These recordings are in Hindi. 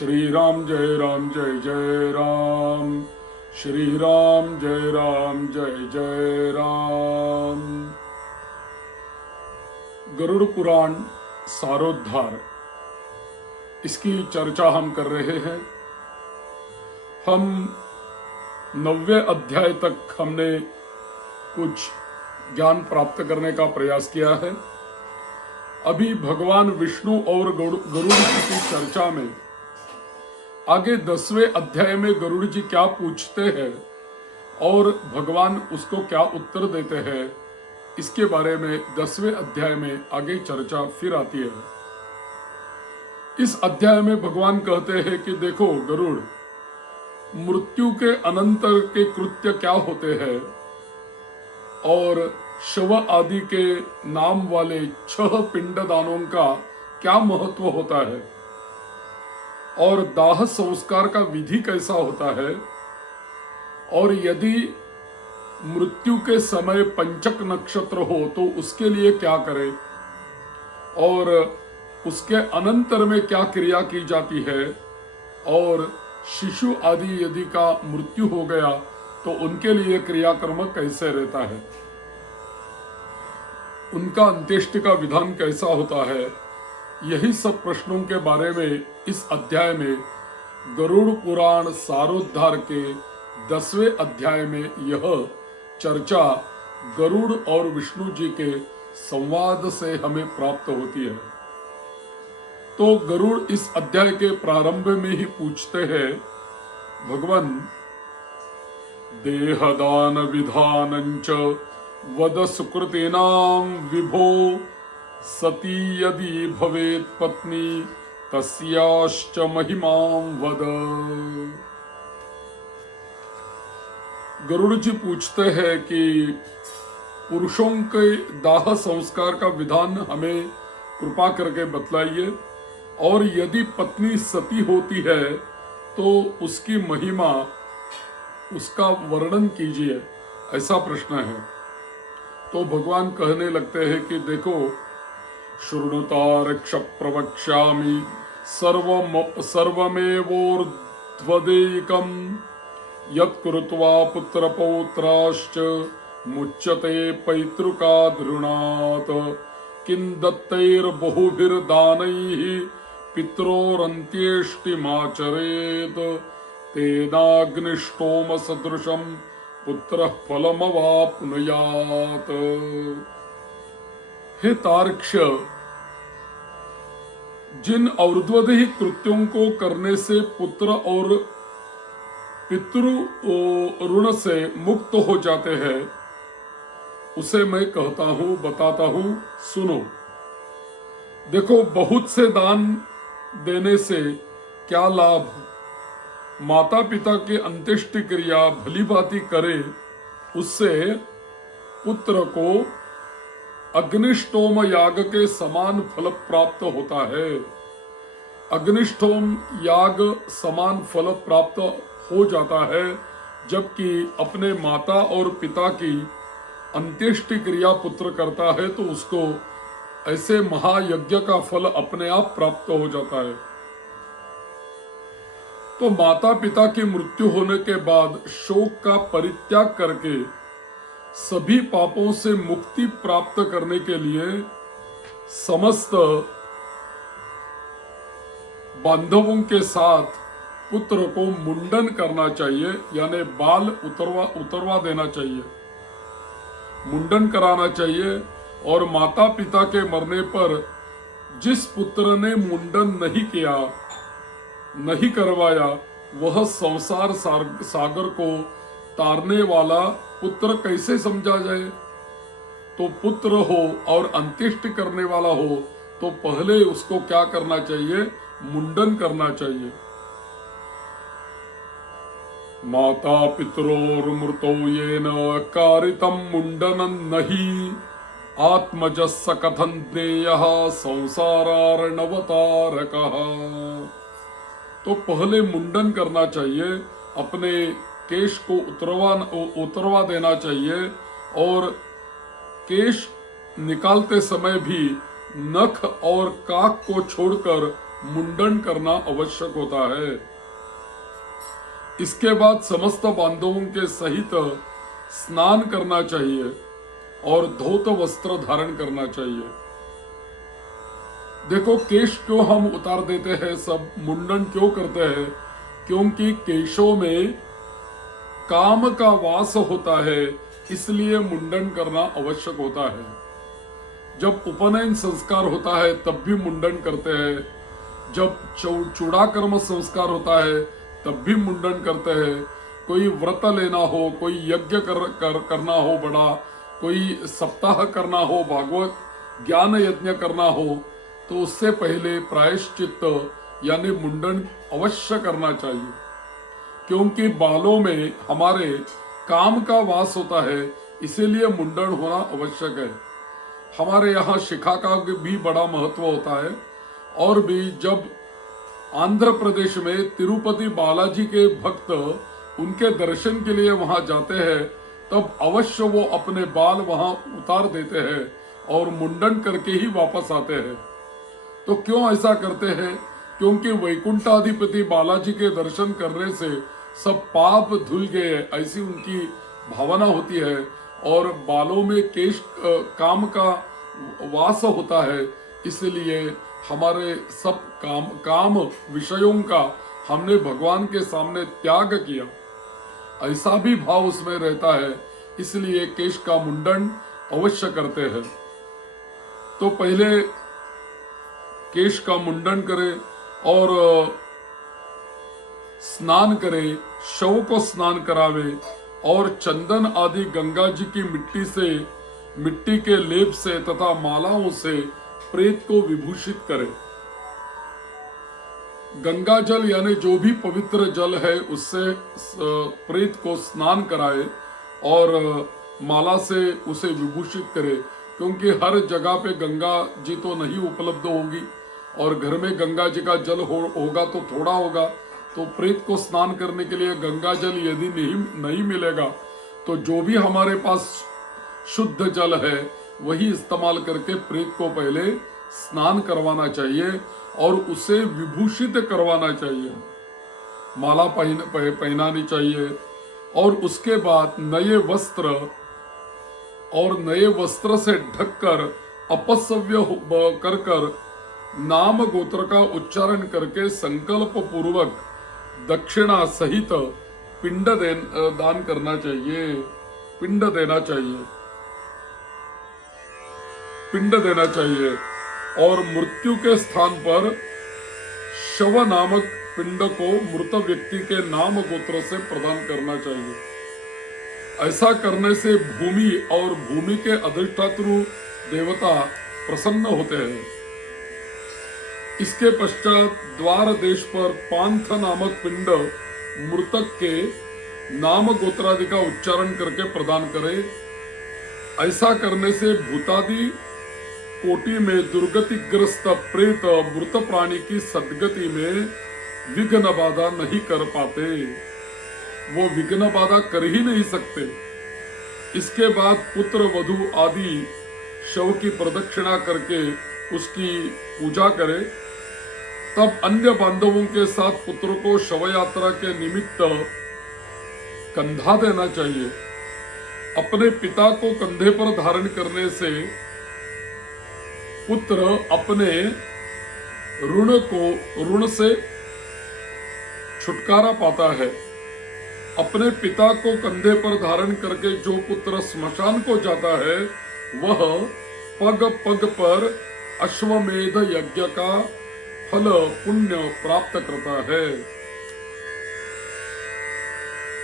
श्री राम जय जय राम। श्री राम जय जय राम। गरुड़ पुराण सारोद्धार, इसकी चर्चा हम कर रहे हैं। हम 9वें अध्याय तक हमने कुछ ज्ञान प्राप्त करने का प्रयास किया है। अभी भगवान विष्णु और गरुड़ जी की चर्चा में आगे 10वें अध्याय में गरुड़ जी क्या पूछते हैं और भगवान उसको क्या उत्तर देते हैं, इसके बारे में 10वें अध्याय में आगे चर्चा फिर आती है। इस अध्याय में भगवान कहते हैं कि देखो गरुड़, मृत्यु के अनंतर के कृत्य क्या होते हैं और शव आदि के नाम वाले 6 पिंडदानों का क्या महत्व होता है और दाह संस्कार का विधि कैसा होता है, और यदि मृत्यु के समय पंचक नक्षत्र हो तो उसके लिए क्या करें और उसके अनंतर में क्या क्रिया की जाती है, और शिशु आदि यदि का मृत्यु हो गया तो उनके लिए क्रियाकर्म कैसे रहता है, उनका अंत्येष्टि का विधान कैसा होता है, यही सब प्रश्नों के बारे में इस अध्याय में गरुड़ पुराण सारोद्धार के 10वें अध्याय में यह चर्चा गरुड़ और विष्णु जी के संवाद से हमें प्राप्त होती है। तो गरुड़ इस अध्याय के प्रारंभ में ही पूछते हैं, भगवान देहदान विधानंच वद सुकृतिनां विभो सती यदि भवेत पत्नी तस्याश्च महिमां वद। गरुड़ जी पूछते हैं कि पुरुषों के दाह संस्कार का विधान हमें कृपा करके बतलाइए, और यदि पत्नी सती होती है तो उसकी महिमा, उसका वर्णन कीजिए, ऐसा प्रश्न है। तो भगवान कहने लगते हैं कि देखो, शृणुतारक्ष प्रवक्ष्यामि सर्वमेवोर्ध्वदेकम् यत्कृत्वा पुत्रपौत्राश्च मुच्यते पैतृकादृणात् किं दत्तैर्बहुभिर्दानैः पित्रोरन्त्येष्टिमाचरेत् तेनाग्निष्टोमसदृशं पुत्रः फलमवाप्नुयात्। हे तार्क्ष, जिन और्ध्वदेही कृत्यों को करने से पुत्र और पितृ ऋण से मुक्त हो जाते हैं, उसे मैं कहता हूं, बताता हूं, सुनो। देखो, बहुत से दान देने से क्या लाभ, माता पिता की अंत्येष्टि क्रिया भली भांति करे, उससे पुत्र को अग्निष्टोम याग के समान फल प्राप्त होता है। अग्निष्टोम याग समान फल प्राप्त हो जाता है, जबकि अपने माता और पिता की अंत्येष्टि क्रिया पुत्र करता है तो उसको ऐसे महायज्ञ का फल अपने आप प्राप्त हो जाता है। तो माता पिता की मृत्यु होने के बाद शोक का परित्याग करके सभी पापों से मुक्ति प्राप्त करने के लिए समस्त बांधवों के साथ पुत्र को मुंडन करना चाहिए, यानी बाल उतरवा देना चाहिए, मुंडन कराना चाहिए। और माता पिता के मरने पर जिस पुत्र ने मुंडन नहीं किया, नहीं करवाया, वह संसार सागर को तारने वाला पुत्र कैसे समझा जाए। तो पुत्र हो और अंत्येष्टि करने वाला हो तो पहले उसको क्या करना चाहिए, मुंडन करना चाहिए। माता पितरोर्मृतो येन कारितं मुंडनं नहि आत्मजस्य कथं ज्ञेयः संसारार्णवतारकः। तो पहले मुंडन करना चाहिए, अपने केश को उतरवा देना चाहिए, और केश निकालते समय भी नख और काक को छोड़कर मुंडन करना आवश्यक होता है। इसके बाद समस्त बांधवों के सहित स्नान करना चाहिए और धोत वस्त्र धारण करना चाहिए। देखो, केश क्यों हम उतार देते हैं, सब मुंडन क्यों करते हैं? क्योंकि केशों में काम का वास होता है, इसलिए मुंडन करना आवश्यक होता है। जब उपनयन संस्कार होता है तब भी मुंडन करते हैं, जब चूड़ाकर्म संस्कार होता है तब भी मुंडन करते हैं। कोई व्रत लेना हो, कोई यज्ञ करना हो बड़ा, कोई सप्ताह करना हो, भागवत ज्ञान यज्ञ करना हो, तो उससे पहले प्रायश्चित्त यानी मुंडन अवश्य करना चाहिए। क्योंकि बालों में हमारे काम का वास होता है, इसीलिए मुंडन होना आवश्यक है। हमारे यहाँ शिखा का भी बड़ा महत्व होता है। और भी जब आंध्र प्रदेश में तिरुपति बालाजी के भक्त उनके दर्शन के लिए वहां जाते हैं, तब अवश्य वो अपने बाल वहां उतार देते हैं और मुंडन करके ही वापस आते हैं। तो क्यों ऐसा करते हैं? क्योंकि वैकुंठाधिपति बालाजी के दर्शन करने से सब पाप धुल गए, ऐसी उनकी भावना होती है। और बालों में केश काम का वास होता है, इसलिए हमारे सब काम विषयों का हमने भगवान के सामने त्याग किया, ऐसा भी भाव उसमें रहता है। इसलिए केश का मुंडन अवश्य करते हैं। तो पहले केश का मुंडन करे और स्नान करे, शव को स्नान करावे और चंदन आदि गंगा जी की मिट्टी के लेप से तथा मालाओं से प्रेत को विभूषित करे। गंगा जल यानी जो भी पवित्र जल है उससे प्रेत को स्नान कराए और माला से उसे विभूषित करे। क्योंकि हर जगह पे गंगा जी तो नहीं उपलब्ध होगी और घर में गंगा जी का जल होगा तो थोड़ा होगा। तो प्रेत को स्नान करने के लिए गंगा जल यदि नहीं मिलेगा तो जो भी हमारे पास शुद्ध जल है वही इस्तेमाल करके प्रेत को पहले स्नान करवाना चाहिए और उसे विभूषित करवाना चाहिए, माला पहनानी चाहिए। और उसके बाद नए वस्त्र से ढककर अपसव्य कर नाम गोत्र का उच्चारण करके संकल्प पूर्वक दक्षिणा सहित पिंड दान करना चाहिए, पिंड देना चाहिए। और मृत्यु के स्थान पर शव नामक पिंड को मृत व्यक्ति के नाम गोत्र से प्रदान करना चाहिए। ऐसा करने से भूमि और भूमि के अधिष्ठातृ देवता प्रसन्न होते हैं। इसके पश्चात द्वार देश पर पांथ नामक पिंड मृतक के नाम गोत्रादि का उच्चारण करके प्रदान करे। ऐसा करने से भूतादि कोटि में दुर्गतिग्रस्त प्रेत मृत प्राणी की सदगति में विघ्न बाधा नहीं कर पाते, वो विघ्न बाधा कर ही नहीं सकते। इसके बाद पुत्र वधु आदि शव की प्रदक्षिणा करके उसकी पूजा करे। तब अन्य बांधवों के साथ पुत्र को शव यात्रा के निमित्त कंधा देना चाहिए। अपने पिता को कंधे पर धारण करने से पुत्र अपने ऋण से छुटकारा पाता है। अपने पिता को कंधे पर धारण करके जो पुत्र स्मशान को जाता है वह पग पग पर अश्वमेध यज्ञ का फल पुण्य प्राप्त करता है।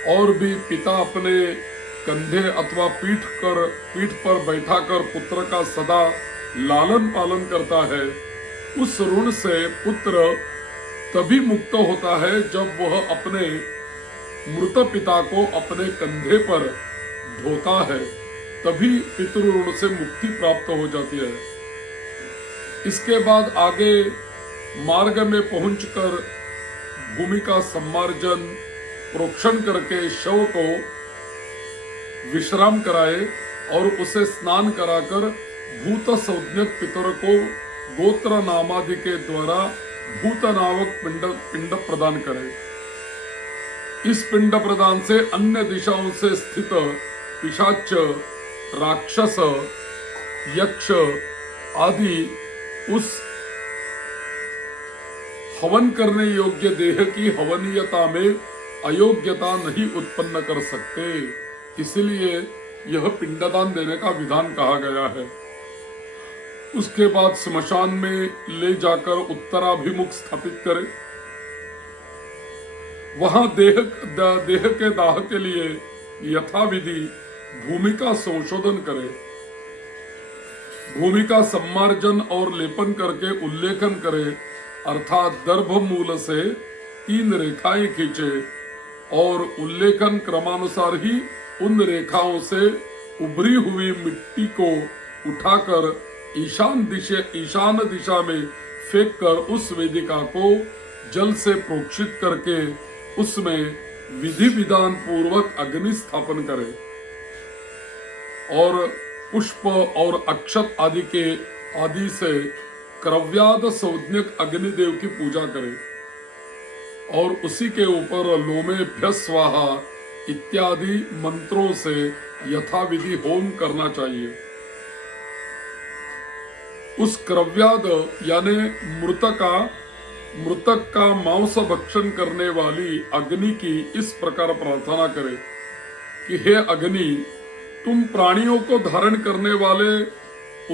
और भी पिता अपने कंधे अथवा पीठ पर बैठाकर पुत्र का सदा लालन पालन करता है। उस ऋण से पुत्र तभी मुक्त होता है जब वह अपने मृत पिता को अपने कंधे पर ढोता है, तभी पितृ ऋण से मुक्ति प्राप्त हो जाती है। इसके बाद आगे मार्ग में पहुंचकर भूमि का सम्मार्जन प्रोक्षण करके शव को विश्राम कराए और उसे स्नान कराकर भूत संज्ञक पितर को गोत्र नामादि के द्वारा भूत नामक पिंड पिंड प्रदान करे। इस पिंड प्रदान से अन्य दिशाओं से स्थित पिशाच, राक्षस, यक्ष आदि उस हवन करने योग्य देह की हवनीयता में अयोग्यता नहीं उत्पन्न कर सकते। इसलिए यह पिंडदान देने का विधान कहा गया है। उसके बाद स्मशान में ले जाकर उत्तराभिमुख स्थापित करे। वहां देह के दाह के लिए यथाविधि भूमि का संशोधन करे, भूमि का सम्मार्जन और लेपन करके उल्लेखन करे, अर्थात दर्भ मूल से 3 रेखाएं खींचे और उल्लेखन क्रमानुसार ही उन रेखाओं से उभरी हुई मिट्टी को उठाकर ईशान दिशा में फेंक कर उस वेदिका को जल से प्रोक्षित करके उसमें विधि विधान पूर्वक अग्नि स्थापन करे और पुष्प और अक्षत आदि से क्रव्याद संज्ञक अग्निदेव की पूजा करे और उसी के ऊपर लोमेभ्य स्वाहा इत्यादि मंत्रों से यथाविधि होम करना चाहिए। उस क्रव्याद यानी मृतक का मांस भक्षण करने वाली अग्नि की इस प्रकार प्रार्थना करे कि हे अग्नि, तुम प्राणियों को धारण करने वाले,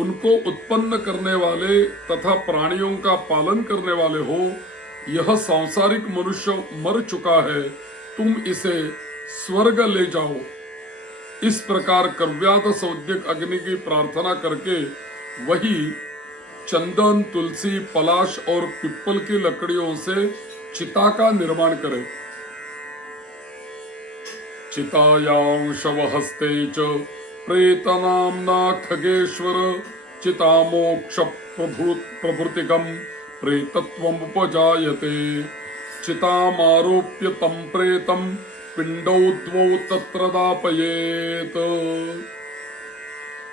उनको उत्पन्न करने वाले तथा प्राणियों का पालन करने वाले हो। यह सांसारिक मनुष्य मर चुका है, तुम इसे स्वर्ग ले जाओ। इस प्रकार क्रव्याद संज्ञक अग्नि की प्रार्थना करके वही चंदन, तुलसी, पलाश और पिप्पल की लकड़ियों से चिता का निर्माण करे। चितायां शवहस्ते च प्रेतनाम्ना खगेश्वर चितामोक्ष प्रभृतिकं प्रेतत्वम् उपजायते। चितामारोप्य तं प्रेतं पिंडौ द्वौ तत्र दापयेत।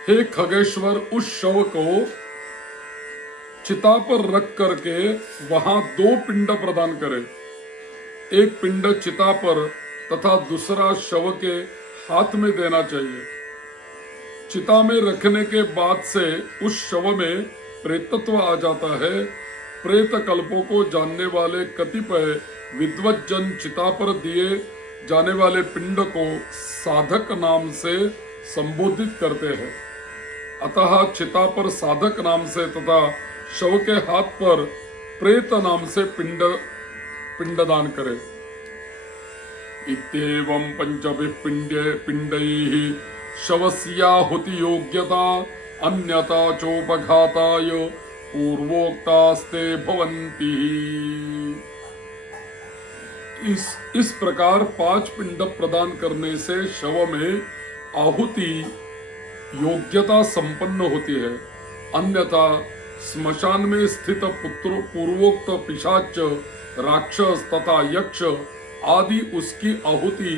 हे खगेश्वर, उस शव को चिता पर रख करके वहां 2 पिंड प्रदान करे। एक पिंड चिता पर तथा दूसरा शव के हाथ में देना चाहिए। चिता में रखने के बाद से उस शव में प्रेतत्व आ जाता है। प्रेत कल्पों को जानने वाले कतिपय विद्वत जन चिता पर दिए जाने वाले पिंड को साधक नाम से संबोधित करते हैं। अतः चिता पर साधक नाम से तथा शव के हाथ पर प्रेत नाम से पिंडदान करे। इत्येवं पंचभिः पिंडैः शवस्याहुति योग्यता अन्यथा चोपघाताय पूर्वोक्तास्ते भवन्ति। इस प्रकार 5 पिंड प्रदान करने से शव में आहुति योग्यता संपन्न होती है, अन्यथा स्मशान में स्थित पूर्वोक्त पिशाच, राक्षस तथा यक्ष आदि उसकी आहुति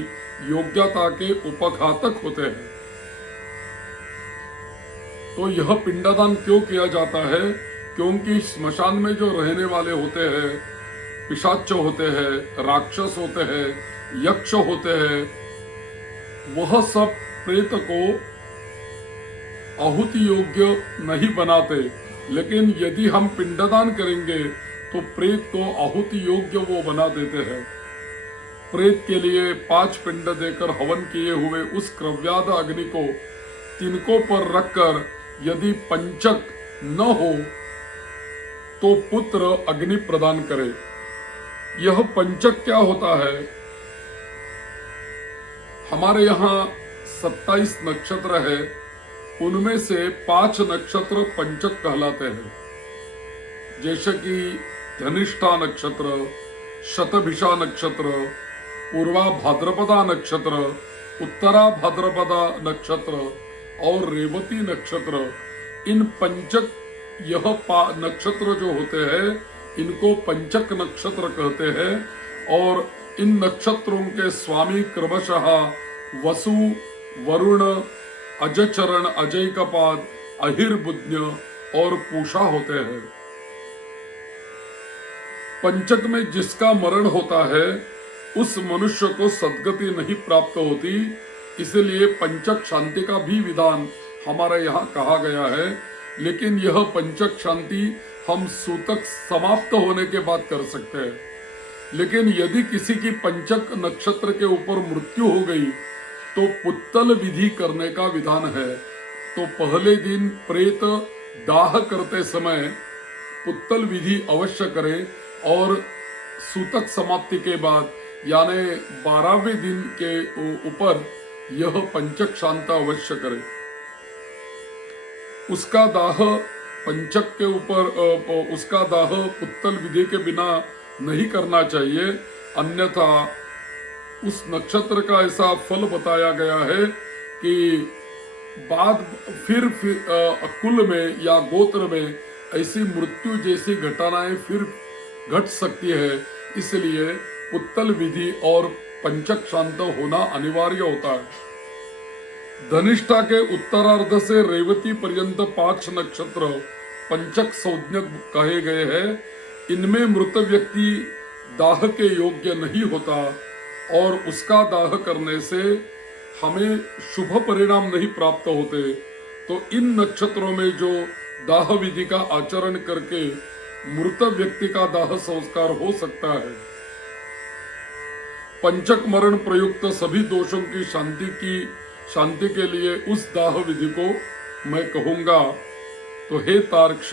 योग्यता के उपघातक होते हैं। तो यह पिंडदान क्यों किया जाता है? क्योंकि स्मशान में जो रहने वाले होते हैं, पिशाच होते हैं, राक्षस होते हैं, यक्ष होते हैं, वह सब प्रेत को आहुति योग्य नहीं बनाते। लेकिन यदि हम पिंडदान करेंगे तो प्रेत को आहुति योग्य वो बना देते हैं। प्रेत के लिए 5 पिंड देकर हवन किए हुए उस क्रव्याद अग्नि को तिनकों पर रखकर यदि पंचक न हो तो पुत्र अग्नि प्रदान करे। यह पंचक क्या होता है? हमारे यहाँ 27 नक्षत्र है, उनमें से 5 नक्षत्र पंचक कहलाते हैं, जैसे कि धनिष्ठा नक्षत्र, शतभिषा नक्षत्र, पूर्वा भाद्रपदा नक्षत्र, उत्तरा भाद्रपदा नक्षत्र और रेवती नक्षत्र। इन पंचक नक्षत्र जो होते हैं इनको पंचक नक्षत्र कहते हैं और इन नक्षत्रों के स्वामी क्रमशः वसु, वरुण, अजचरण, अजयकपाद, अहिर्बुध्य और पूषा होते हैं। पंचक में जिसका मरण होता है उस मनुष्य को सद्गति नहीं प्राप्त होती, इसलिए पंचक शांति का भी विधान हमारे यहाँ कहा गया है। लेकिन यह पंचक शांति हम सूतक समाप्त होने के बाद कर सकते हैं। लेकिन यदि किसी की पंचक नक्षत्र के ऊपर मृत्यु हो गई तो पुत्तल विधि करने का विधान है। तो पहले दिन प्रेत दाह करते समय पुत्तल विधि अवश्य करें और सूतक समाप्ति के बाद यानी 12वें दिन के ऊपर यह पंचक शांत अवश्य करें। उसका दाह पंचक के ऊपर उसका दाह पुत्तल विधि के बिना नहीं करना चाहिए, अन्यथा उस नक्षत्र का ऐसा फल बताया गया है कि बाद फिर कुल में या गोत्र में ऐसी मृत्यु जैसी घटनाएं फिर घट सकती है। इसलिए पुत्तल विधि और पंचक शांत होना अनिवार्य होता है। धनिष्ठा के उत्तरार्ध से रेवती पर्यंत 5 नक्षत्र पंचक संज्ञक कहे गए हैं। इनमें मृत व्यक्ति दाह के योग्य नहीं होता और उसका दाह करने से हमें शुभ परिणाम नहीं प्राप्त होते। तो इन नक्षत्रों में जो दाह विधि का आचरण करके मृत व्यक्ति का दाह संस्कार हो सकता है। पंचक मरण प्रयुक्त सभी दोषों की शांति के लिए उस दाह विधि को मैं कहूंगा। तो हे तार्क्ष,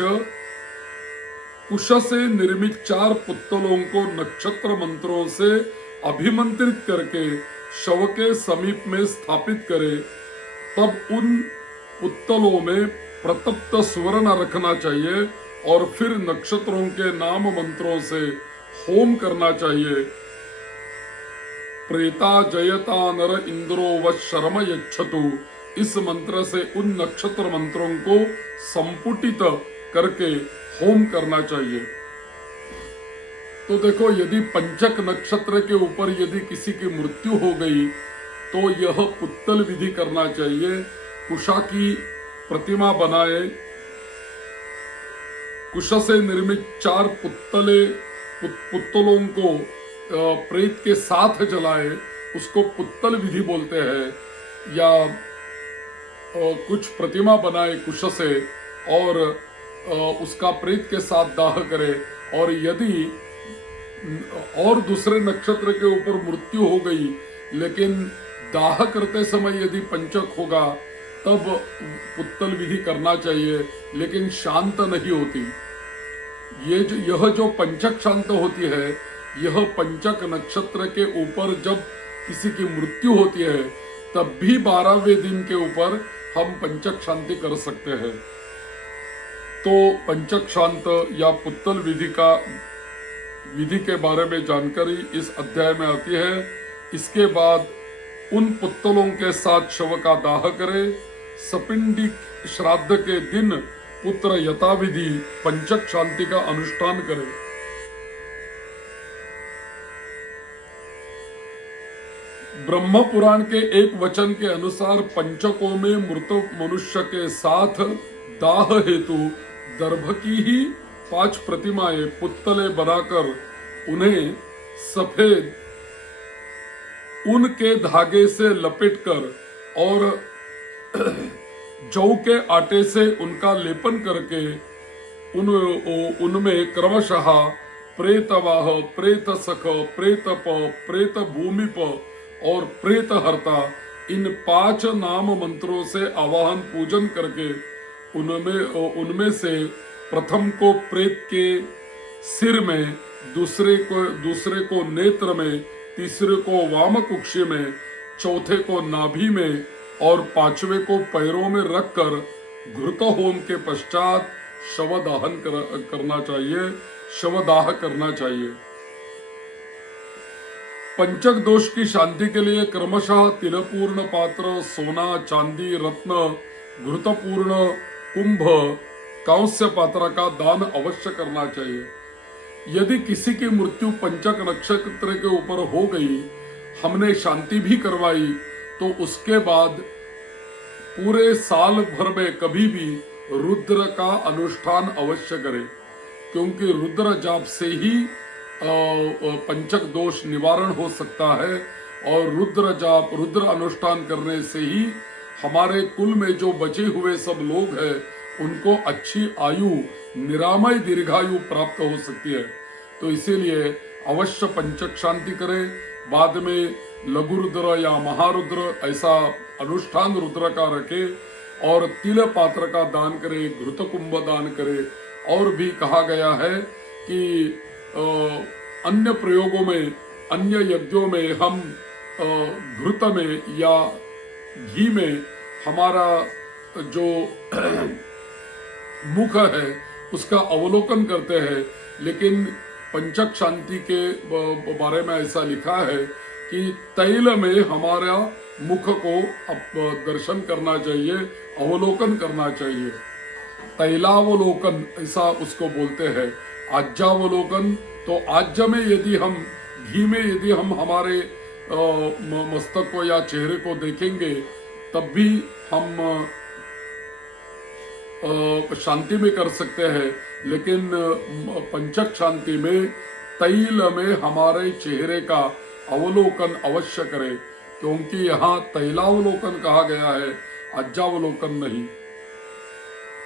कुश से निर्मित 4 पुत्तलों को नक्षत्र मंत्रों से अभिमंत्रित करके शव के समीप में स्थापित करे। तब उन पुत्तलों में प्रतप्त स्वर्ण रखना चाहिए और फिर नक्षत्रों के नाम मंत्रों से होम करना चाहिए। प्रेता जयता नर इंद्रो व शर्म यच्छतु, इस मंत्र से उन नक्षत्र मंत्रों को संपुटित करके होम करना चाहिए। तो देखो, यदि पंचक नक्षत्र के ऊपर यदि किसी की मृत्यु हो गई तो यह पुत्तल विधि करना चाहिए। कुशा की प्रतिमा बनाए, कुश से निर्मित 4 पुत्तलों को प्रेत के साथ जलाए, उसको पुत्तल विधि बोलते हैं। या कुछ प्रतिमा बनाए कुश से और उसका प्रेत के साथ दाह करे। और यदि और दूसरे नक्षत्र के ऊपर मृत्यु हो गई लेकिन दाह करते समय यदि पंचक होगा तब पुत्तल विधि करना चाहिए, लेकिन शांत नहीं होती। यह जो पंचक शांत होती है, यह पंचक नक्षत्र के ऊपर जब किसी की मृत्यु होती है तब भी 12वें दिन के ऊपर हम पंचक शांति कर सकते हैं। तो पंचक शांत या पुत्तल विधि के बारे में जानकारी इस अध्याय में आती है। इसके बाद उन पुत्तलों के साथ शव का दाह करे। सपिंडिक श्राद्ध के दिन पुत्र यथाविधि पंचक शांति का अनुष्ठान करे। ब्रह्म पुराण के एक वचन के अनुसार पंचकों में मृत मनुष्य के साथ दाह हेतु दर्भ की ही 5 प्रतिमाएं पुत्तले बनाकर उन्हें सफेद ऊन के धागे से लपेटकर और जौ के आटे से उनका लेपन करके उनमें क्रमशः प्रेतवाह, प्रेत सख, प्रेतप, प्रेत भूमिप और प्रेत हरता, इन 5 नाम मंत्रों से आवाहन पूजन करके उनमें से प्रथम को प्रेत के सिर में, दूसरे को नेत्र में, तीसरे को वाम कुक्षी में, चौथे को नाभि में और 5वें को पैरों में रखकर घृत होम के पश्चात शवदाहन करना चाहिए, शवदाह करना चाहिए। पंचक दोष की शांति के लिए क्रमशः तिलपूर्ण पात्र, सोना, चांदी, रत्न, घृतपूर्ण कुंभ, कांस्य पात्र का दान अवश्य करना चाहिए। यदि किसी की मृत्यु पंचक नक्षत्र के ऊपर हो गई, हमने शांति भी करवाई, तो उसके बाद पूरे साल भर में कभी भी रुद्र का अनुष्ठान अवश्य करें, क्योंकि रुद्र जाप से ही पंचक दोष निवारण हो सकता है। और रुद्र जाप, रुद्र अनुष्ठान करने से ही हमारे कुल में जो बचे हुए सब लोग हैं उनको अच्छी आयु, निरामय दीर्घायु प्राप्त हो सकती है। तो इसीलिए अवश्य पंचक शांति करें। बाद में लघु रुद्र या महारुद्र ऐसा अनुष्ठान रुद्र का रखे, और तिल पात्र का दान करे, घृत कुंभ दान करे। और भी कहा गया है कि अन्य प्रयोगों में, अन्य यज्ञों में हम घृत में या घी में हमारा जो मुख है उसका अवलोकन करते हैं, लेकिन पंचक शांति के बारे में ऐसा लिखा है कि तैल में हमारा मुख को दर्शन करना चाहिए, अवलोकन करना चाहिए। तैलावलोकन ऐसा उसको बोलते हैं। आज्यावलोकन, तो आज्य में यदि हम, घी में यदि हम हमारे मस्तक को या चेहरे को देखेंगे तब भी हम शांति में कर सकते हैं। लेकिन पंचक शांति में तैल में हमारे चेहरे का अवलोकन अवश्य करें, क्योंकि यहाँ तैलावलोकन कहा गया है, आज्यावलोकन नहीं।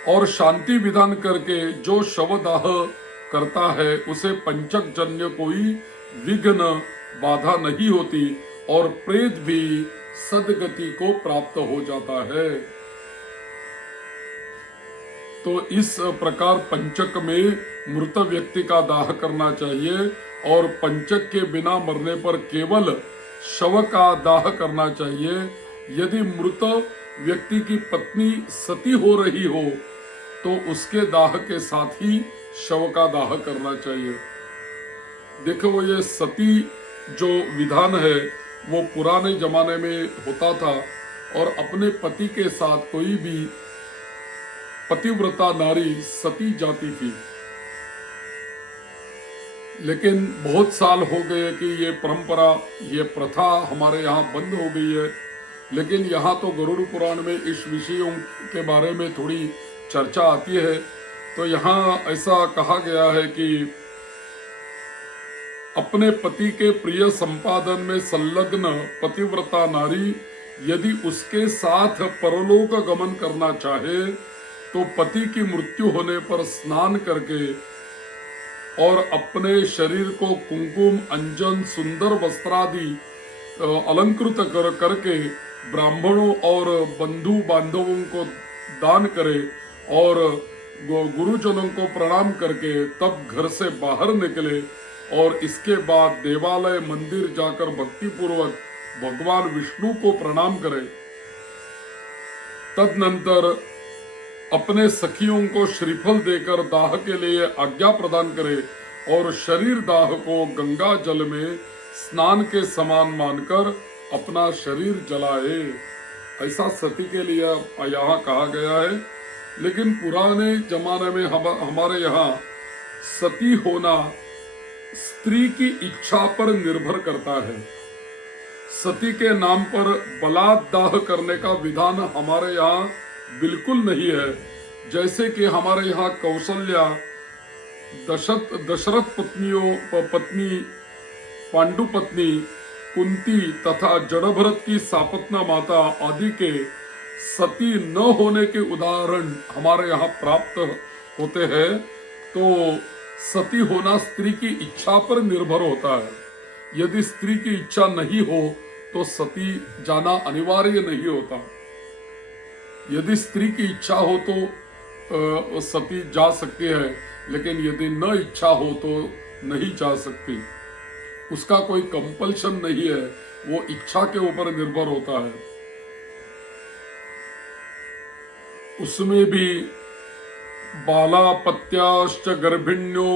और शांति विधान करके जो शवदाह करता है उसे पंचक जन्य कोई विघ्न, बाधा नहीं होती, और प्रेत भी सदगति को प्राप्त हो जाता है। तो इस प्रकार पंचक में मृत व्यक्ति का दाह करना चाहिए, और पंचक के बिना मरने पर केवल शव का दाह करना चाहिए। यदि मृत व्यक्ति की पत्नी सती हो रही हो तो उसके दाह के साथ ही शव का दाह करना चाहिए। देखो, ये सती जो विधान है वो पुराने जमाने में होता था, और अपने पति के साथ कोई भी पतिव्रता नारी सती जाती थी। लेकिन बहुत साल हो गए कि ये परंपरा, ये प्रथा हमारे यहाँ बंद हो गई है। लेकिन यहाँ तो गरुड़ पुराण में इस विषयों के बारे में थोड़ी चर्चा आती है। तो यहाँ ऐसा कहा गया है कि अपने पति के प्रिय संपादन में संलग्न पतिव्रता नारी यदि उसके साथ परलोक गमन करना चाहे तो पति की मृत्यु होने पर स्नान करके और अपने शरीर को कुंकुम, अंजन, सुंदर वस्त्रादि अलंकृत करके ब्राह्मणों और बंधु बांधवों को दान करे और गुरुजनों को प्रणाम करके तब घर से बाहर निकले, और इसके बाद देवालय मंदिर जाकर भक्ति पूर्वक भगवान विष्णु को प्रणाम करे। तदनंतर अपने सखियों को श्रीफल देकर दाह के लिए आज्ञा प्रदान करे और शरीर दाह को गंगा जल में स्नान के समान मानकर अपना शरीर जलाए। ऐसा सती के लिए यहाँ कहा गया है। लेकिन पुराने जमाने में हमारे यहाँ सती होना स्त्री की इच्छा पर निर्भर करता है। सती के नाम पर बलात् दाह करने का विधान हमारे यहाँ बिल्कुल नहीं है। जैसे कि हमारे यहाँ कौशल्या, दशरथ पत्नी, पांडु पत्नी, कुंती तथा जड़भरत की सापत्ना माता आदि के सती न होने के उदाहरण हमारे यहाँ प्राप्त होते हैं। तो सती होना स्त्री की इच्छा पर निर्भर होता है। यदि स्त्री की इच्छा नहीं हो तो सती जाना अनिवार्य नहीं होता। यदि स्त्री की इच्छा हो तो सती जा सकती है, लेकिन यदि न इच्छा हो तो नहीं जा सकती। उसका कोई कंपल्शन नहीं है, वो इच्छा के ऊपर निर्भर होता है। उसमें भी बालापत्याश्च गर्भिण्यो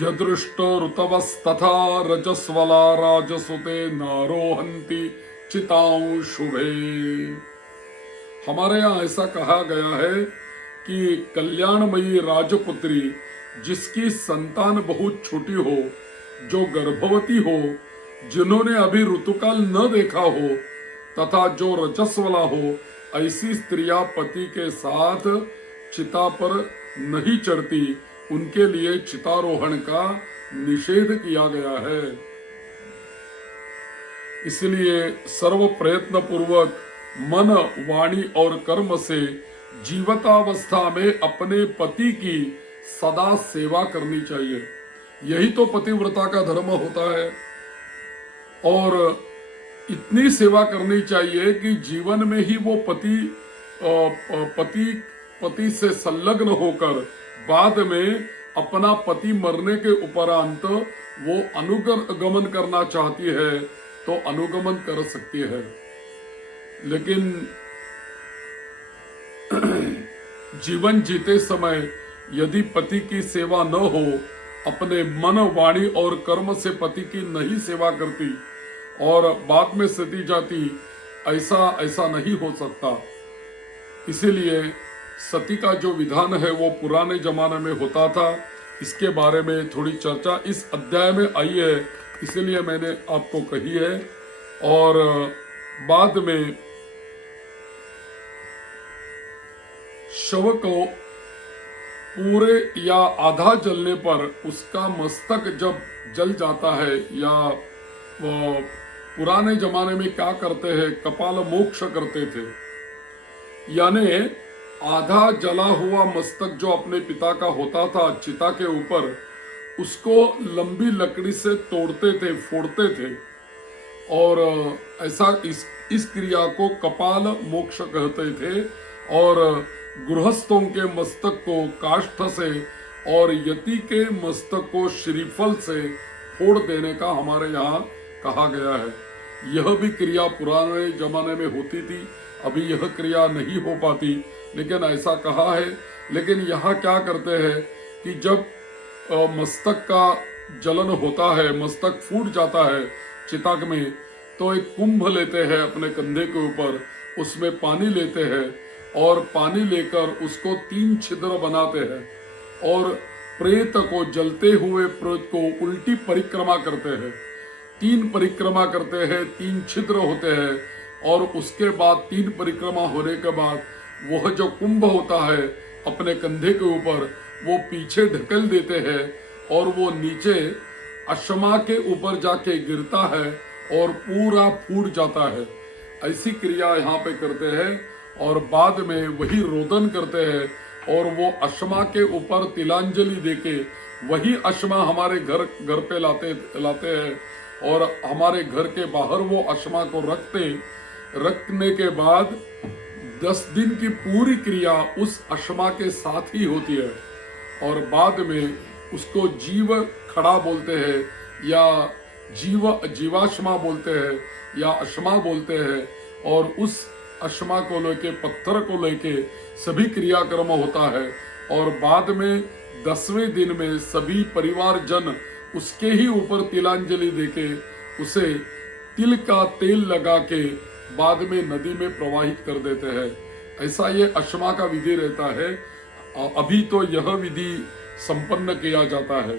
यदृष्ट ऋतवस्तथा रजस्वला राजसुते नारोहन्ति चितां शुभे। हमारे यहाँ ऐसा कहा गया है कि कल्याणमयी राजपुत्री जिसकी संतान बहुत छोटी हो, जो गर्भवती हो, जिन्होंने अभी ऋतुकाल न देखा हो तथा जो रजस्वला हो, ऐसी स्त्रियां पति के साथ चिता पर नहीं चढ़ती, उनके लिए चितारोहण का निषेध किया गया है। इसलिए सर्व प्रयत्न पूर्वक मन, वाणी और कर्म से जीवितावस्था में अपने पति की सदा सेवा करनी चाहिए। यही तो पतिव्रता का धर्म होता है। और इतनी सेवा करनी चाहिए कि जीवन में ही वो पति से संलग्न होकर बाद में अपना पति मरने के उपरांत वो अनुगमन करना चाहती है तो अनुगमन कर सकती है। लेकिन जीवन जीते समय यदि पति की सेवा न हो, अपने मन, वाणी और कर्म से पति की नहीं सेवा करती और बाद में सती जाती, ऐसा नहीं हो सकता। इसीलिए सती का जो विधान है वो पुराने जमाने में होता था। इसके बारे में थोड़ी चर्चा इस अध्याय में आई है, इसलिए मैंने आपको कही है। और बाद में शव को पूरे या आधा जलने पर उसका मस्तक जब जल जाता है, या वो पुराने जमाने में क्या करते हैं, कपाल मोक्ष करते थे, यानी आधा जला हुआ मस्तक जो अपने पिता का होता था चिता के ऊपर, उसको लंबी लकड़ी से तोड़ते थे, फोड़ते थे। और ऐसा इस क्रिया को कपाल मोक्ष कहते थे। और गृहस्थों के मस्तक को काष्ठ से और यति के मस्तक को श्रीफल से फोड़ देने का हमारे यहाँ कहा गया है। यह भी क्रिया पुराने जमाने में होती थी, अभी यह क्रिया नहीं हो पाती, लेकिन ऐसा कहा है। लेकिन यहाँ क्या करते हैं कि जब मस्तक का जलन होता है, मस्तक फूट जाता है चिता में, तो एक कुंभ लेते हैं अपने कंधे के ऊपर, उसमें पानी लेते हैं और पानी लेकर उसको 3 छिद्र बनाते हैं और प्रेत को, जलते हुए प्रेत को उल्टी परिक्रमा करते हैं। 3 परिक्रमा करते हैं, 3 छिद्र होते हैं। और उसके बाद 3 परिक्रमा होने के बाद वह जो कुंभ होता है अपने कंधे के ऊपर, वो पीछे ढकेल देते हैं और वो नीचे अश्मा के ऊपर जाके गिरता है और पूरा फूट जाता है। ऐसी क्रिया यहाँ पे करते हैं और बाद में वही रोदन करते हैं और वो अश्मा के ऊपर तिलांजलि देके वही अश्मा हमारे घर पे लाते हैं और हमारे घर के बाहर वो अश्मा को रखने के बाद 10 दिन की पूरी क्रिया उस अश्मा के साथ ही होती है। और बाद में उसको जीव खड़ा बोलते हैं या जीवाश्मा बोलते हैं या अश्मा बोलते हैं। और उस अश्मा को लेके, पत्थर को लेके सभी क्रियाक्रम होता है। और बाद में 10वें दिन में सभी परिवार जन उसके ही ऊपर तिलांजलि देके उसे तिल का तेल लगा के बाद में नदी में प्रवाहित कर देते हैं। ऐसा ये अश्मा का विधि रहता है। अभी तो यह विधि संपन्न किया जाता है,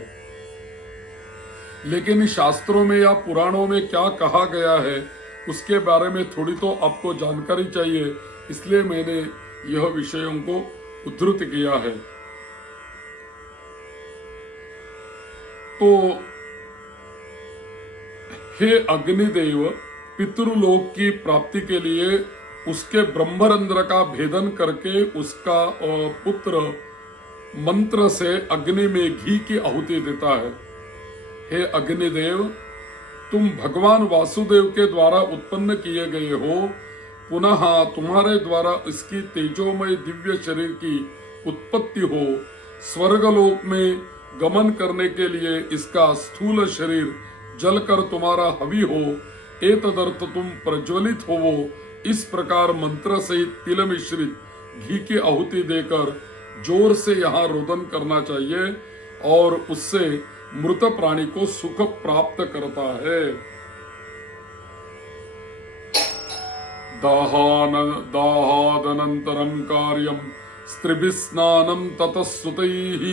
लेकिन शास्त्रों में या पुराणों में क्या कहा गया है उसके बारे में थोड़ी तो आपको जानकारी चाहिए, इसलिए मैंने यह विषयों को उद्धृत किया है। तो हे अग्निदेव, पितृलोक की प्राप्ति के लिए उसके ब्रह्मरंध्र का भेदन करके उसका पुत्र मंत्र से अग्नि में घी की आहुति देता है। हे अग्निदेव, तुम भगवान वासुदेव के द्वारा उत्पन्न किए गए हो, पुनः तुम्हारे द्वारा इसकी तेजोमय दिव्य शरीर की उत्पत्ति हो। स्वर्गलोक में गमन करने के लिए इसका स्थूल शरीर जलकर तुम्हारा हवि हो, एतदर्थ तुम प्रज्वलित होवो। इस प्रकार मंत्र सहित तिल मिश्रित घी की आहुति देकर जोर से यहाँ रोदन करना चाहिए और उससे मृत प्राणी को सुख प्राप्त करता है। दाहादनंतरं कार्यं स्त्रिभिः स्नानं ततः सुतैः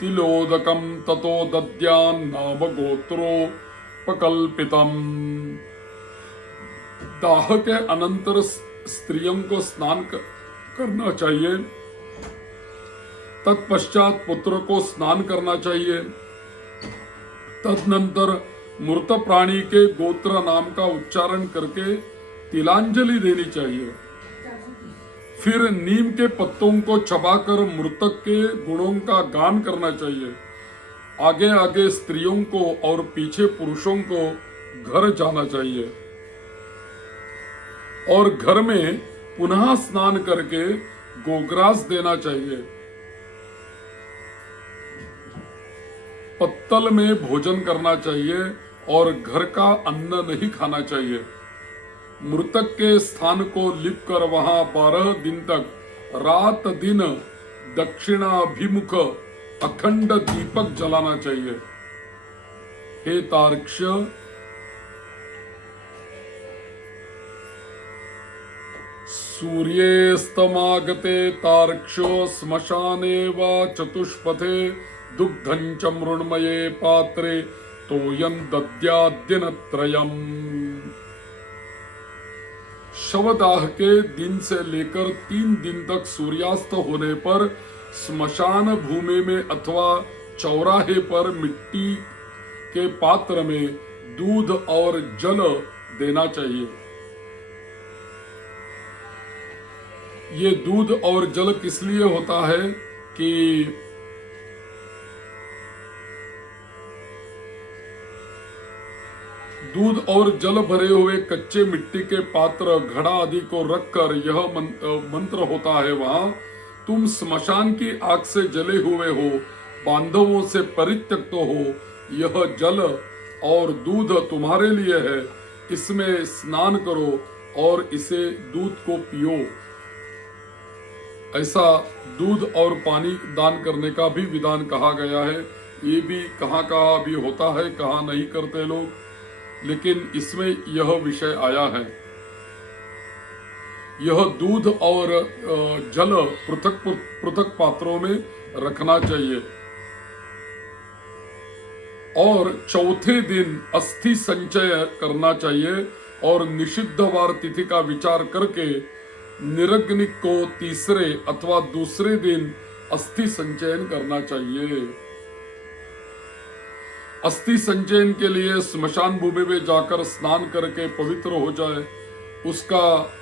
तिलोदकं ततो दद्यान् नाम गोत्रोपकल्पितम्। दाह के अनंतर स्त्रियों को स्नान करना चाहिए तत्पश्चात पुत्र को स्नान करना चाहिए। तदनंतर मृत प्राणी के गोत्र नाम का उच्चारण करके तिलांजलि देनी चाहिए। फिर नीम के पत्तों को चबाकर मृतक के गुणों का गान करना चाहिए। आगे आगे स्त्रियों को और पीछे पुरुषों को घर जाना चाहिए और घर में पुनः स्नान करके गोग्रास देना चाहिए। पत्तल में भोजन करना चाहिए और घर का अन्न नहीं खाना चाहिए। मृतक के स्थान को लिप कर वहां 12 दिन तक रात दिन दक्षिणाभिमुख अखंड दीपक जलाना चाहिए। हे तार्क्ष, सूर्येस्तमागते तार्क्ष्यो श्मशाने वा चतुष्पथे दुग्धं च मृण्मये पात्रे तोयं दद्याद्दिनत्रयम्। शवदाह के दिन से लेकर 3 दिन तक सूर्यास्त होने पर स्मशान भूमि में अथवा चौराहे पर मिट्टी के पात्र में दूध और जल देना चाहिए। ये दूध और जल किस लिए होता है कि दूध और जल भरे हुए कच्चे मिट्टी के पात्र घड़ा आदि को रखकर यह मंत्र होता है वहां, तुम स्मशान की आग से जले हुए हो, बांधवों से परित्यक्त हो, यह जल और दूध तुम्हारे लिए है, इसमें स्नान करो और इसे दूध को पियो। ऐसा दूध और पानी दान करने का भी विधान कहा गया है। ये भी कहाँ कहाँ भी होता है, कहाँ नहीं करते लोग, लेकिन इसमें यह विषय आया है। यह दूध और जल पृथक पृथक पात्रों में रखना चाहिए और चौथे दिन अस्थि संचय करना चाहिए और निषिद्ध वार तिथि का विचार करके निरग्निक को तीसरे अथवा दूसरे दिन अस्थि संचयन करना चाहिए। अस्थि संचयन के लिए स्मशान भूमि में जाकर स्नान करके पवित्र हो जाए, उसका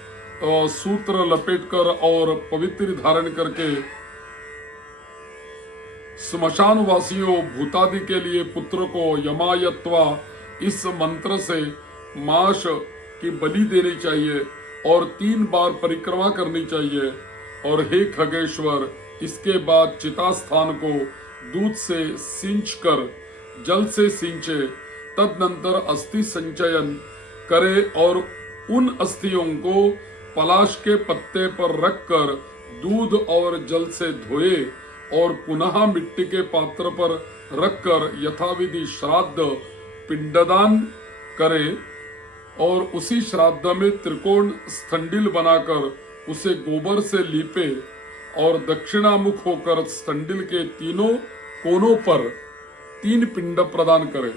सूत्र लपेटकर और पवित्र धारण करके स्मशान वासियों भूतादि के लिए पुत्र को यमायत्वा इस मंत्र से माश की बलि देनी चाहिए और 3 बार परिक्रमा करनी चाहिए। और हे खगेश्वर, इसके बाद चिता स्थान को दूध से सींच कर जल से सींचे, तदनंतर अस्थि संचयन करे और उन अस्थियों को पलाश के पत्ते पर रखकर दूध और जल से धोए और पुनः मिट्टी के पात्र पर रखकर यथाविधि श्राद्ध पिंडदान करे और उसी श्राद्ध में त्रिकोण स्थंडिल बनाकर उसे गोबर से लीपे और दक्षिणामुख होकर स्थंडिल के तीनों कोनों पर 3 पिंड प्रदान करे।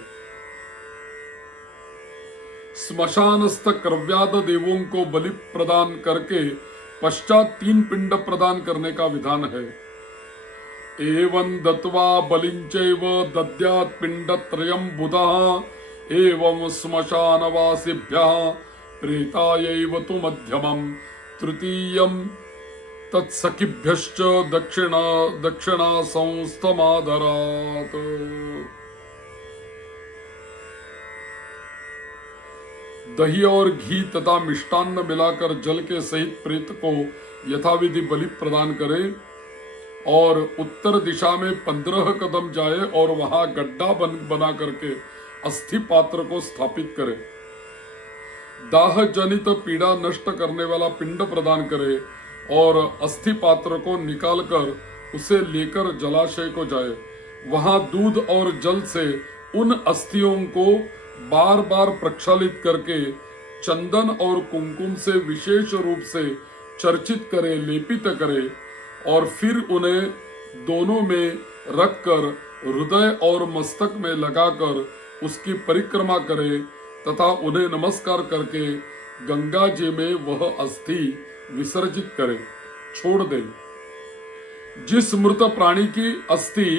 श्मशानस्थ क्रव्याद देवों को बलि प्रदान करके पश्चात 3 पिंड प्रदान करने का विधान है। एवं दत्वा बलिंचैव दद्यात् पिंडत्रयं बुधः एवं श्मशानवासिभ्यः प्रेतायैव तु मध्यमं तृतीयं तत्सखिभ्यश्च दक्षिणा संस्थमादरात्। दही और घी तथा मिष्टान्न मिलाकर जल के सहित प्रेत को यथाविधि बलि प्रदान करे और उत्तर दिशा में 15 कदम जाए और वहां गड्ढा बना करके अस्थि पात्र को स्थापित करे। दाह जनित पीड़ा नष्ट करने वाला पिंड प्रदान करे और अस्थि पात्र को निकालकर उसे लेकर जलाशय को जाए। वहां दूध और जल से उन अस्थियों को बार बार प्रक्षालित करके चंदन और कुमकुम से विशेष रूप से चर्चित करे, लेपित करे और फिर उन्हें दोनों में रखकर हृदय और मस्तक में लगाकर उसकी परिक्रमा करे तथा उन्हें नमस्कार करके गंगा जी में वह अस्थि विसर्जित करे, छोड़ दे। जिस मृत प्राणी की अस्थि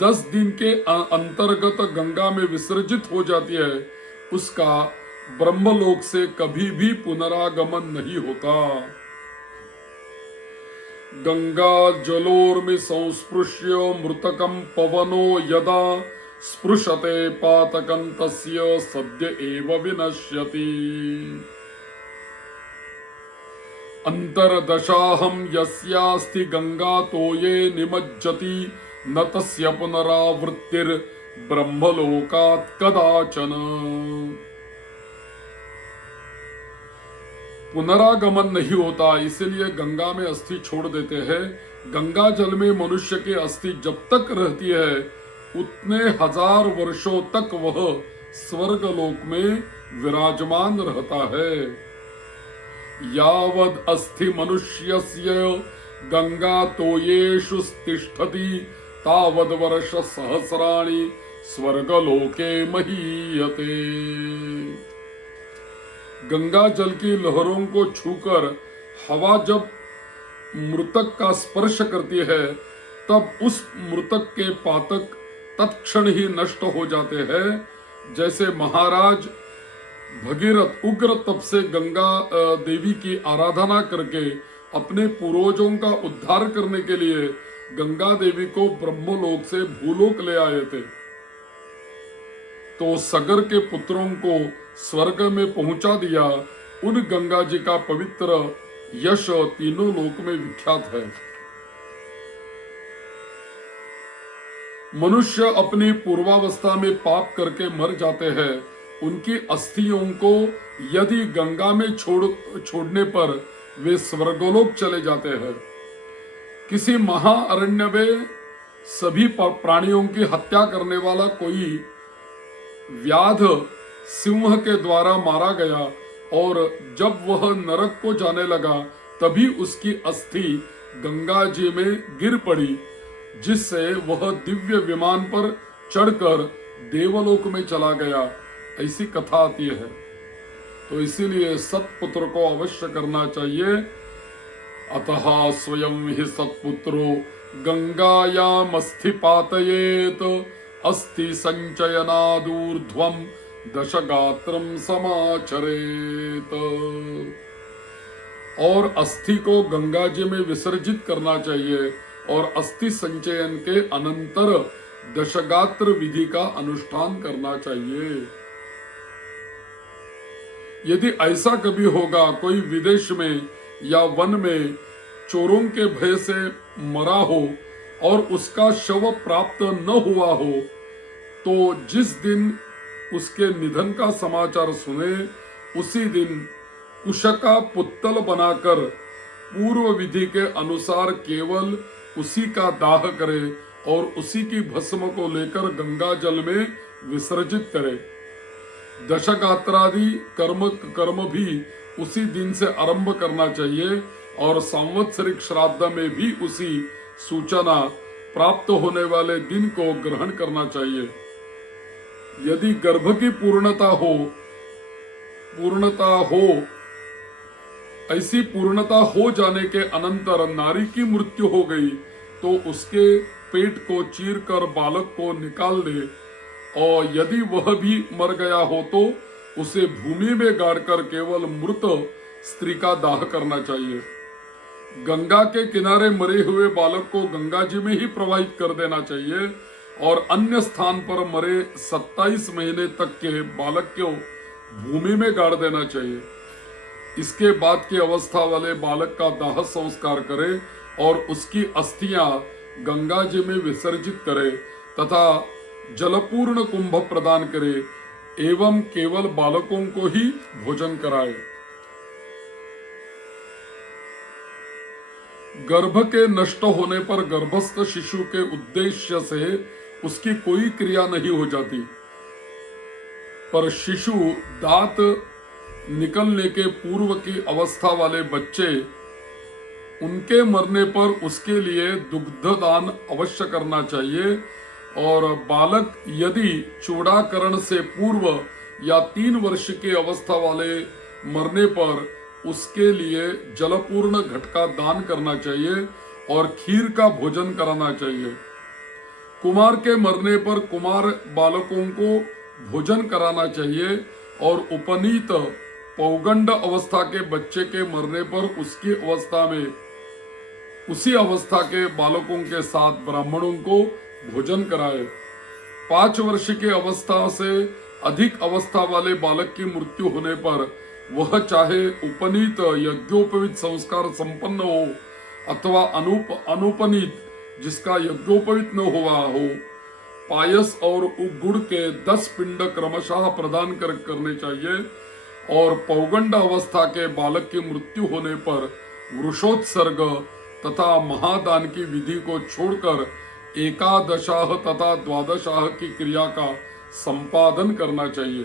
10 दिन के अंतर्गत गंगा में विसर्जित हो जाती है, उसका ब्रह्मलोक से कभी भी पुनरागमन नहीं होता। गंगा जलोर्मि संस्पृश्य मृतकं पवनो यदा स्पृशते पातकं तस्य सद्य एव विनश्यति। अंतर्दशाहं यस्यास्ति गंगा तोये निमज्जति न तस्य पुनरावृत्तिर ब्रह्मलोकात् कदाचन। पुनरागमन नहीं होता, इसलिए गंगा में अस्थि छोड़ देते हैं। गंगा जल में मनुष्य की अस्थि जब तक रहती है उतने 1000 वर्षों तक वह स्वर्गलोक में विराजमान रहता है। यावद अस्थि मनुष्यस्य गंगा तोयेषु तिष्ठति तावद वर्ष सहस्राणि स्वर्गलोके महीयते। गंगा जल की लहरों को छूकर हवा जब मृतक का स्पर्श करती है तब उस मृतक के पातक तत्क्षण ही नष्ट हो जाते हैं। जैसे महाराज भगीरथ उग्र तप से गंगा देवी की आराधना करके अपने पूर्वजों का उद्धार करने के लिए गंगा देवी को ब्रह्मलोक से भूलोक ले आए थे, तो सगर के पुत्रों को स्वर्ग में पहुंचा दिया। उन गंगा जी का पवित्र यश तीनों लोक में विख्यात है। मनुष्य अपनी पूर्वावस्था में पाप करके मर जाते हैं, उनकी अस्थियों को यदि गंगा में छोड़ने पर वे स्वर्गलोक चले जाते हैं। किसी महाअरण्य में सभी प्राणियों की हत्या करने वाला कोई व्याध सिंह के द्वारा मारा गया और जब वह नरक को जाने लगा तभी उसकी अस्थि गंगा जी में गिर पड़ी, जिससे वह दिव्य विमान पर चढ़कर देवलोक में चला गया। ऐसी कथा आती है। तो इसीलिए सत्पुत्र को अवश्य करना चाहिए। अतः स्वयं ही सत्पुत्रो गंगायाम अस्थि पातयेत अस्थि संचयनादूर्ध्वं दशगात्रम समाचरेत। और अस्थि को गंगा जी में विसर्जित करना चाहिए और अस्थि संचयन के अनंतर दशगात्र विधि का अनुष्ठान करना चाहिए। यदि ऐसा कभी होगा, कोई विदेश में या वन में चोरों के भय से मरा हो और उसका शव प्राप्त न हुआ हो, तो जिस दिन उसके निधन का समाचार सुने उसी दिन कुशका पुत्तल बनाकर पूर्व विधि के अनुसार केवल उसी का दाह करे और उसी की भस्म को लेकर गंगा जल में विसर्जित करे। दशगात्रादि कर्म भी उसी दिन से आरंभ करना चाहिए और संवत्सरिक श्राद्ध में भी उसी सूचना प्राप्त होने वाले दिन को ग्रहण करना चाहिए। यदि गर्भ की पूर्णता हो ऐसी पूर्णता हो जाने के अनंतर नारी की मृत्यु हो गई तो उसके पेट को चीर कर बालक को निकाल दे, और यदि वह भी मर गया हो तो उसे भूमि में गाड़कर केवल मृत स्त्री का दाह करना चाहिए। गंगा के किनारे मरे हुए बालक को गंगा जी में ही प्रवाहित कर देना चाहिए और अन्य स्थान पर मरे 27 महीने तक के बालक को भूमि में गाड़ देना चाहिए। इसके बाद की अवस्था वाले बालक का दाह संस्कार करे और उसकी अस्थियां गंगा जी में विसर्जित करे तथा जलपूर्ण कुंभ प्रदान करे एवं केवल बालकों को ही भोजन कराए। गर्भ के नष्ट होने पर गर्भस्थ शिशु के उद्देश्य से उसकी कोई क्रिया नहीं हो जाती, पर शिशु दांत निकलने के पूर्व की अवस्था वाले बच्चे, उनके मरने पर उसके लिए दुग्ध दान अवश्य करना चाहिए। और बालक यदि चूड़ाकरण से पूर्व या 3 वर्ष की अवस्था वाले मरने पर उसके लिए जलपूर्ण घट का दान करना चाहिए और खीर का भोजन कराना चाहिए। कुमार के मरने पर कुमार बालकों को भोजन कराना चाहिए और उपनीत पौगंड अवस्था के बच्चे के मरने पर उसकी अवस्था में उसी अवस्था के बालकों के साथ ब्राह्मणों को भोजन कराए। 5 वर्ष की अवस्था से अधिक अवस्था वाले बालक की मृत्यु होने पर वह चाहे उपनीत यज्ञोपवीत संस्कार संपन्न हो अथवा अनुपनीत जिसका यज्ञोपवीत न हुआ हो, पायस और गुड़ के 10 पिंड क्रमशः प्रदान करने चाहिए और पौगंड अवस्था के बालक की मृत्यु होने पर वृषोत्सर्ग तथा महादान की विधि को छोड़कर एकादशाह तथा द्वादशाह की क्रिया का संपादन करना चाहिए।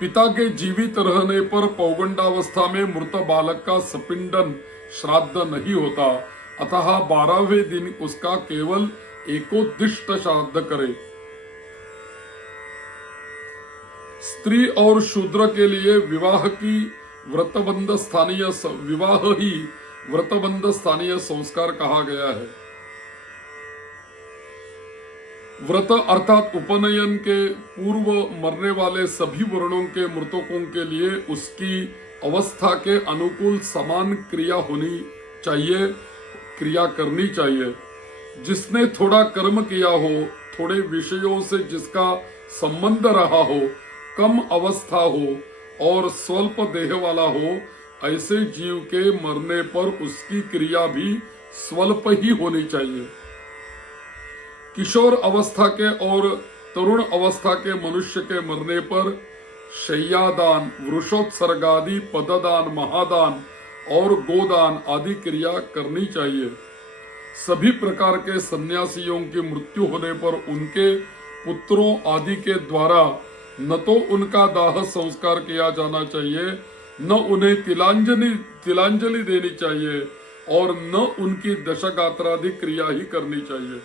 पिता के जीवित रहने पर पौगंडावस्था में मृत बालक का सपिंडन श्राद्ध नहीं होता, अतः 12वें दिन उसका केवल एकोद्दिष्ट श्राद्ध करे। स्त्री और शूद्र के लिए विवाह ही व्रतबंध स्थानीय संस्कार कहा गया है। व्रत अर्थात उपनयन के पूर्व मरने वाले सभी वर्णों के मृतकों के लिए उसकी अवस्था के अनुकूल समान क्रिया करनी चाहिए। जिसने थोड़ा कर्म किया हो, थोड़े विषयों से जिसका संबंध रहा हो, कम अवस्था हो और स्वल्प देह वाला हो, ऐसे जीव के मरने पर उसकी क्रिया भी स्वल्प ही होनी चाहिए। किशोर अवस्था के और तरुण अवस्था के मनुष्य के मरने पर शय्यादान, वृषोत्सर्गादि, पददान, महादान और गोदान आदि क्रिया करनी चाहिए। सभी प्रकार के सन्यासियों की मृत्यु होने पर उनके पुत्रों आदि के द्वारा न तो उनका दाह संस्कार किया जाना चाहिए, न उन्हें तिलांजलि देनी चाहिए और न उनकी दशगात्रादि क्रिया ही करनी चाहिए,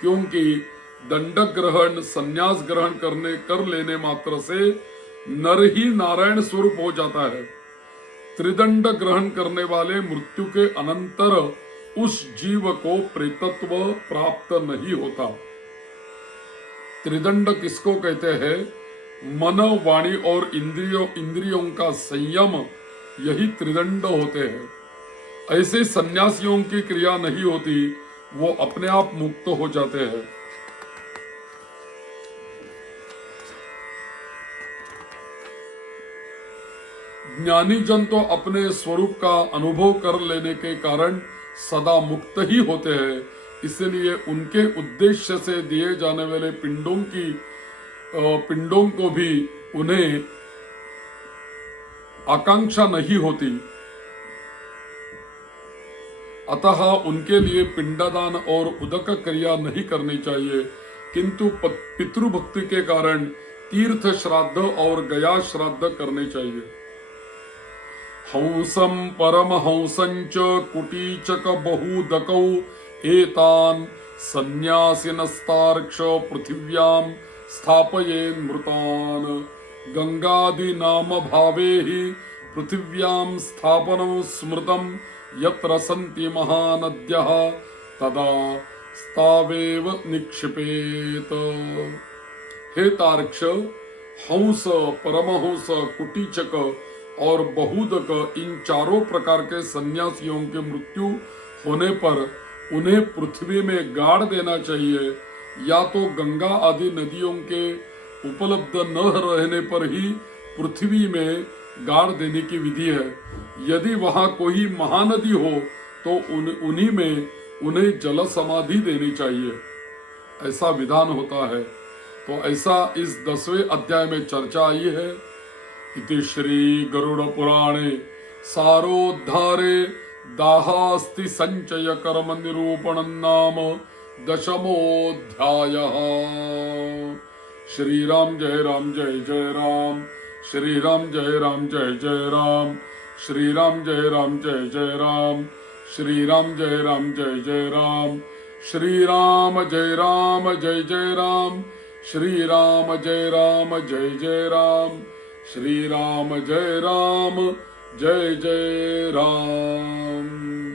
क्योंकि दंड ग्रहण संन्यास ग्रहण कर लेने मात्र से नर ही नारायण स्वरूप हो जाता है। त्रिदंड ग्रहण करने वाले मृत्यु के अनंतर उस जीव को प्रेतत्व प्राप्त नहीं होता। त्रिदंड किसको कहते हैं? मन, वाणी और इंद्रियों का संयम, यही त्रिदंड होते हैं। ऐसे सन्यासियों की क्रिया नहीं होती, वो अपने आप मुक्त हो जाते हैं। ज्ञानी जन तो अपने स्वरूप का अनुभव कर लेने के कारण सदा मुक्त ही होते हैं, इसलिए उनके उद्देश्य से दिए जाने वाले पिंडों को भी उन्हें आकांक्षा नहीं होती, अतः उनके लिए पिंडदान और उदक क्रिया नहीं करनी चाहिए, किंतु पितृभक्ति के कारण तीर्थ श्राद्ध और गया श्राद्ध करने चाहिए। हंसं परमहंसंच कुटीचक बहुदकौ एतान् सन्यासिनस्तार्क्ष पृथिव्यां स्थापयेन् मृतान्। गंगादि नाम भावे हि पृथिव्यां स्थापनं स्मृतं यत्र सन्ति महानद्यः तदा स्तावेव निक्षिपेत। हे तार्क्ष, हंस, परमहंस, कुटीचक और बहुदक, इन चारों प्रकार के सन्यासियों की मृत्यु होने पर उन्हें पृथ्वी में गाड़ देना चाहिए, या तो गंगा आदि नदियों के उपलब्ध न रहने पर ही पृथ्वी में गाड़ देने की विधि है। यदि वहां कोई महानदी हो तो उन्हीं में उन्हें जल समाधि देनी चाहिए, ऐसा विधान होता है। तो ऐसा इस 10वें अध्याय में चर्चा आई है। इति श्री गरुड़ पुराणे सारोद्धारे दाहास्ति संचय कर्म निरूपणं नाम 10मोऽध्यायः। श्री राम जय राम जय जय राम, श्री राम जय राम जय जय राम, श्री राम जय राम जय जय राम, श्री राम जय राम जय जय राम, श्री राम जय राम जय जय राम, श्री राम जय राम जय जय राम, श्री राम जय राम जय जय राम।